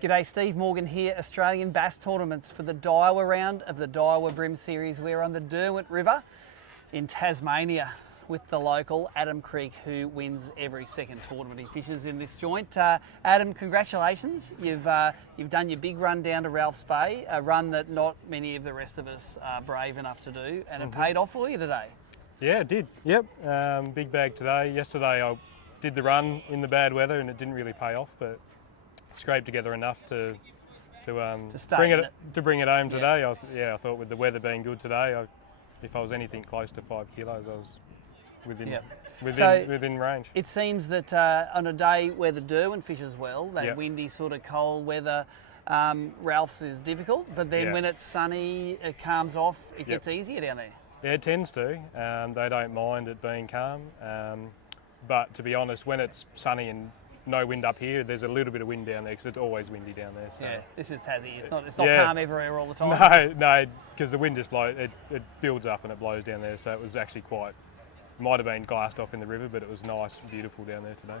G'day, Steve Morgan here, Australian Bass Tournaments for the Daiwa round of the Daiwa Bream Series. We're on the Derwent River in Tasmania with the local Adam Crick, who wins every second tournament he fishes in this joint. Adam, congratulations. You've done your big run down to Ralph's Bay, a run that not many of the rest of us are brave enough to do, and it paid off for you today. Yeah, it did. Yep, big bag today. Yesterday I did the run in the bad weather and it didn't really pay off, but scraped together enough to bring it home today. I thought with the weather being good today, if I was anything close to 5 kilos, I was within range. It seems that on a day where the Derwent fishes well, that windy sort of cold weather, Ralph's is difficult, but then when it's sunny, it calms off, it gets easier down there. Yeah, it tends to. They don't mind it being calm, but to be honest, when it's sunny and no wind up here, there's a little bit of wind down there because it's always windy down there. So. Yeah, this is Tassie. It's not calm everywhere all the time. No, because the wind just blows. It builds up and it blows down there. So it was actually might have been glassed off in the river, but it was nice and beautiful down there today.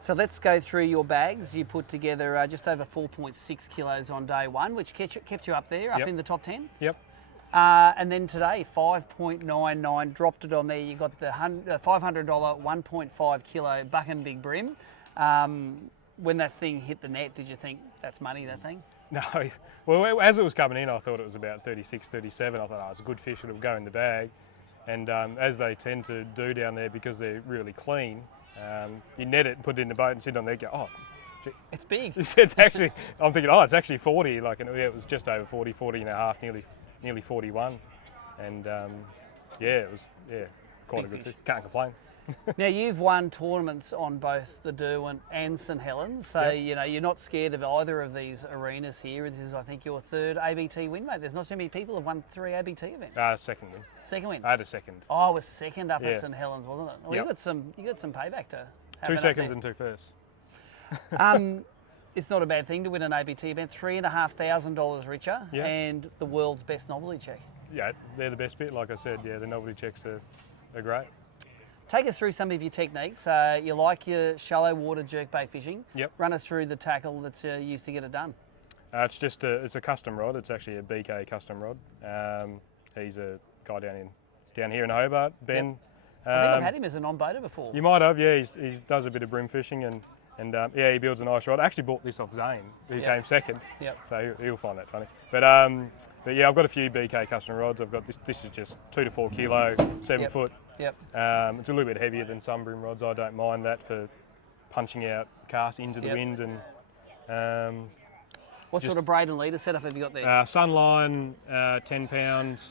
So let's go through your bags. You put together just over 4.6 kilos on day one, which kept you up there, up in the top 10. Yep. And then today, 5.99, dropped it on there. You got the $500 1.5 kilo Buck-n-Big Bream. When that thing hit the net, did you think that's money, that thing? No. Well, as it was coming in, I thought it was about 36, 37. I thought, it's a good fish, it'll go in the bag. And as they tend to do down there, because they're really clean, you net it and put it in the boat and sit on there and go, gee. It's big. It's actually, I'm thinking, it's actually 40. It was just over 40, 40 and a half, nearly 41. And it was quite big a good fish. fish. Can't complain. Now, you've won tournaments on both the Derwent and St Helens, so you're not scared of either of these arenas here. This is, I think, your third ABT win, mate. There's not so many people who have won 3 ABT events. Second win. Second win? I had a second. Oh, it was second up at St Helens, wasn't it? Well, yep. you got some payback to have. 2 seconds and 2 firsts. It's not a bad thing to win an ABT event. $3,500 richer, and the world's best novelty check. Yeah, they're the best bit. Like I said, the novelty checks are great. Take us through some of your techniques. You like your shallow water jerkbait fishing. Yep. Run us through the tackle that's used to get it done. It's a custom rod. It's actually a BK custom rod. He's a guy down here in Hobart, Ben. Yep. I think I've had him as a non-boater before. You might have, yeah. He does a bit of bream fishing and he builds a nice rod. I actually bought this off Zane, who came second. Yep. So he'll find that funny. But yeah, I've got a few BK custom rods. I've got this is just 2 to 4 kilo, 7 foot. Yep. It's a little bit heavier than some bream rods. I don't mind that for punching out casts into the wind and. What sort of braid and leader setup have you got there? Sunline, 10 pound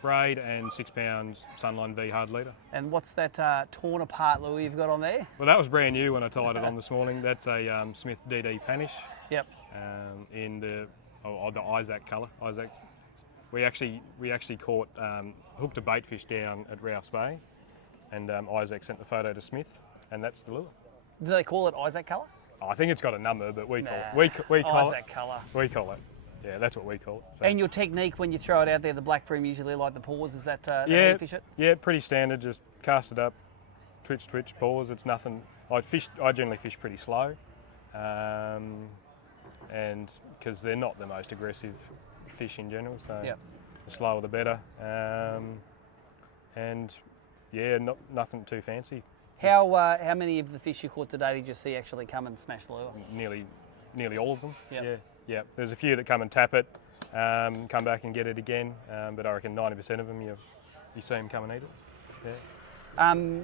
braid and 6 pound Sunline V hard leader. And what's that torn apart lure you've got on there? Well, that was brand new when I tied it on this morning. That's a Smith DD Panish. Yep. In the Isaac colour. Isaac. We actually caught hooked a bait fish down at Ralph's Bay, and Isaac sent the photo to Smith, and that's the lure. Do they call it Isaac colour? I think it's got a number, but we call Isaac colour. We call it. Yeah, that's what we call it. So. And your technique when you throw it out there, the black bream usually like the pause. Is that how you fish it? Yeah, pretty standard. Just cast it up, twitch, pause. It's nothing. I generally fish pretty slow, and because they're not the most aggressive fish in general, so the slower the better. And yeah, nothing too fancy. How many of the fish you caught today did you see actually come and smash the lure? Nearly all of them. Yep. Yeah. There's a few that come and tap it, come back and get it again, but I reckon 90% of them you see them come and eat it. Yeah.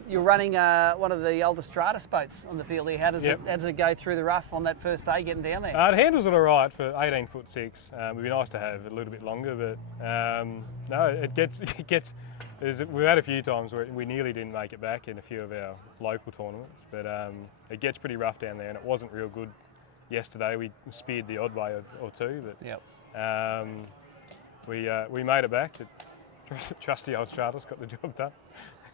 You're running one of the older Stratus boats on the field here. How does it go through the rough on that first day getting down there? It handles it all right for 18'6". It'd be nice to have a little bit longer, but no, it gets. We've had a few times where we nearly didn't make it back in a few of our local tournaments, but it gets pretty rough down there, and it wasn't real good yesterday. We speared the odd way or two, but we made it back. Trusty old Stratus got the job done.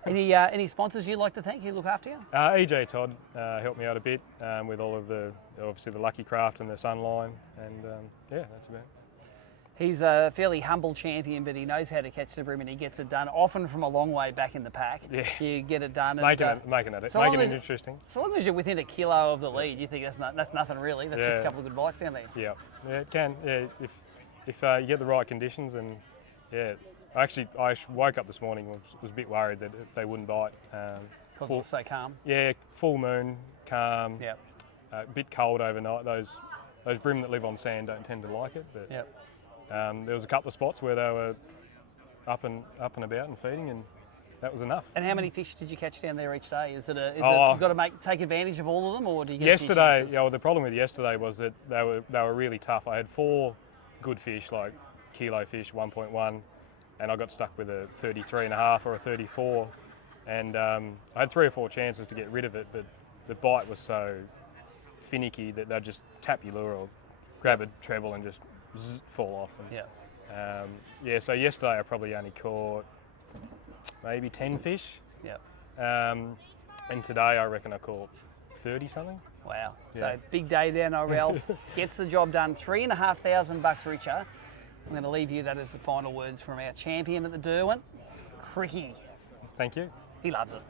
Any sponsors you'd like to thank who look after you? EJ Todd helped me out a bit with all of obviously the Lucky Craft and the Sunline, and that's about it. He's a fairly humble champion, but he knows how to catch the bream and he gets it done, often from a long way back in the pack. Yeah. You get it done. Making And, it interesting. So long as you're within a kilo of the lead, you think that's nothing really. That's just a couple of good bites down there. Yeah, it can. Yeah, if you get the right conditions, and I woke up this morning was a bit worried that they wouldn't bite. Because it was so calm. Yeah, full moon, calm. Yep. A bit cold overnight. Those bream that live on sand don't tend to like it, but. Yep. There was a couple of spots where they were up and about and feeding, and that was enough. And how many fish did you catch down there each day? You've got to take advantage of all of them, or do you get yesterday? Yeah, well, the problem with yesterday was that they were really tough. I had 4 good fish, like kilo fish, 1.1, and I got stuck with a 33.5 or a 34, and I had 3 or 4 chances to get rid of it, but the bite was so finicky that they'd just tap your lure or grab a treble and just fall off. And, so yesterday I probably only caught maybe 10 fish. Yep. And today I reckon I caught 30 something. Wow. Yeah. So big day down Orel's. Gets the job done. $3,500 richer. I'm going to leave you that as the final words from our champion at the Derwent, Cricky. Thank you. He loves it.